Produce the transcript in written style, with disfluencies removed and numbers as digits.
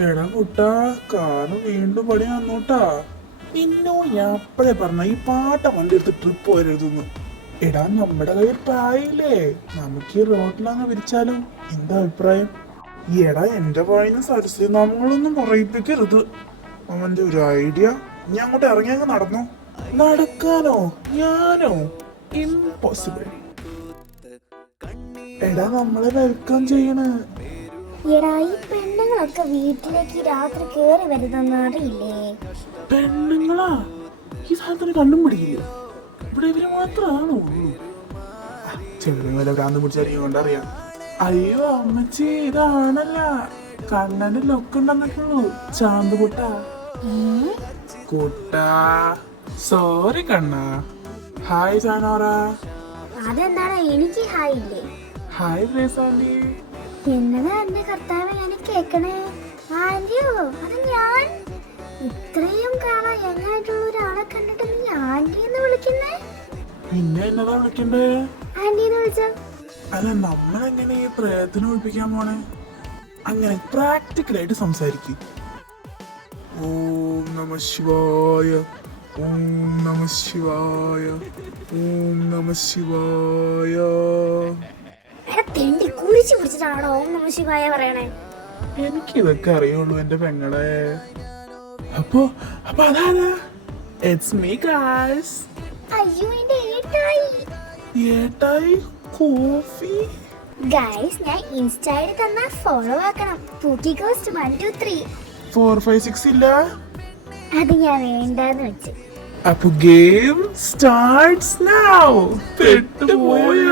എടാ കുട്ടാ, കാറ് വീണ്ടും പണി വന്നോട്ടാ. നിന്നോട് ഞാൻ അപ്പഴേ പറഞ്ഞ ഈ പാട്ട വണ്ടി എടുത്ത് ട്രിപ്പ് പോയരുതെന്ന്. എടാ, നമ്മുടെ കയ്യിൽ പായില്ലേ, നമുക്ക് ഈ റോഡിലങ്ങ് വിരിച്ചാലും. എന്താ അഭിപ്രായം? എടാ, എന്റെ പായിന്ന് സരസ്വതി നാമങ്ങളൊന്നും പറയിപ്പിക്കരുത്. അവന്റെ ഒരു ഐഡിയ. ഞാൻ അങ്ങോട്ട് ഇറങ്ങി അങ്ങ് നടന്നു. നടക്കാനോ? ഞാനോ? ഇമ്പോസിബിൾ. എടാ, നമ്മളെ വെൽക്കം ചെയ്യണ്. എടാ, ഈ പെണ്ണുങ്ങളൊക്കെ വീട്ടിലേക്ക് രാത്രി കേറി വരുന്നെന്ന് അറിയില്ലേ? പെണ്ണുങ്ങളാ? ഈ സാധനത്തിന് കണ്ണും പിടിക്കില്ല. ഇവിടെ ഇവര് മാത്രമാണോ ഉള്ളൂ? ചെറിയ വില ഭ്രാന്ത് പിടിച്ചായിരിക്കും കൊണ്ടറിയാം. അയ്യോ അമ്മച്ചി, ഇതാണല്ല കണ്ണന്റെ ലൊക്ക് ഉണ്ടെന്നിട്ടുള്ളൂ. ചാന്ത് കുട്ടാ. കുട്ടാ സോറി കണ്ണാ. ഹായ് ചാനോറ. അതെന്താണ് എനിക്ക് ഹായ് ഇല്ലേ? Hi Grace aunty. എന്നതാ എന്റെ കർത്താവ് ഞാൻ കേക്കണേ? ആന്റിയോ? അത് ഞാൻ ഇത്രയും കാണാൻ എങ്ങായിട്ടുള്ള ഒരാളെ കണ്ടിട്ട് നീ ആന്റി എന്ന് വിളിക്കുന്നേ? പിന്നെ എന്നതാ വിളിക്കണ്ടേ? ആന്റി എന്ന് വിളിച്ച അല്ല, നമ്മളെങ്ങനെ ഈ പ്രയത്നം ഒഴിപ്പിക്കാൻ പോണേ? അങ്ങനെ പ്രാക്ടിക്കലായിട്ട് സംസാരിക്കും. ഓം നമ ശിവായ, ഓം നമ ശിവായ, ഓം നമ ശിവായ. തെണ്ടി കുഴിച്ചു പിടിച്ചിട്ടാണോ ഓം നമ ശിവായ പറയണേ? എനിക്കിതൊക്കെ അറിയുള്ളൂ എന്റെ പെങ്ങളെ. അപ്പൊ അതാണ് ഇറ്റ്സ് മീ ഗൈസ്. അയ്യോ എന്റെ ഏട്ടായി. ഏട്ടായി കോഫി. ഗൈസ്, ഞാൻ ഇൻസ്റ്റയിൽ തന്നാ ഫോളോ ആക്കണം. പൂക്കി കോസ്റ്റ് 1 2 3. 4 5 6 ഇല്ല. അത് ഞാൻ വേണ്ടാന്ന് വെച്ച്. അപ്പൊ ഗെയിം സ്റ്റാർട്ട്സ് നൗ. പെട്ടുപോയ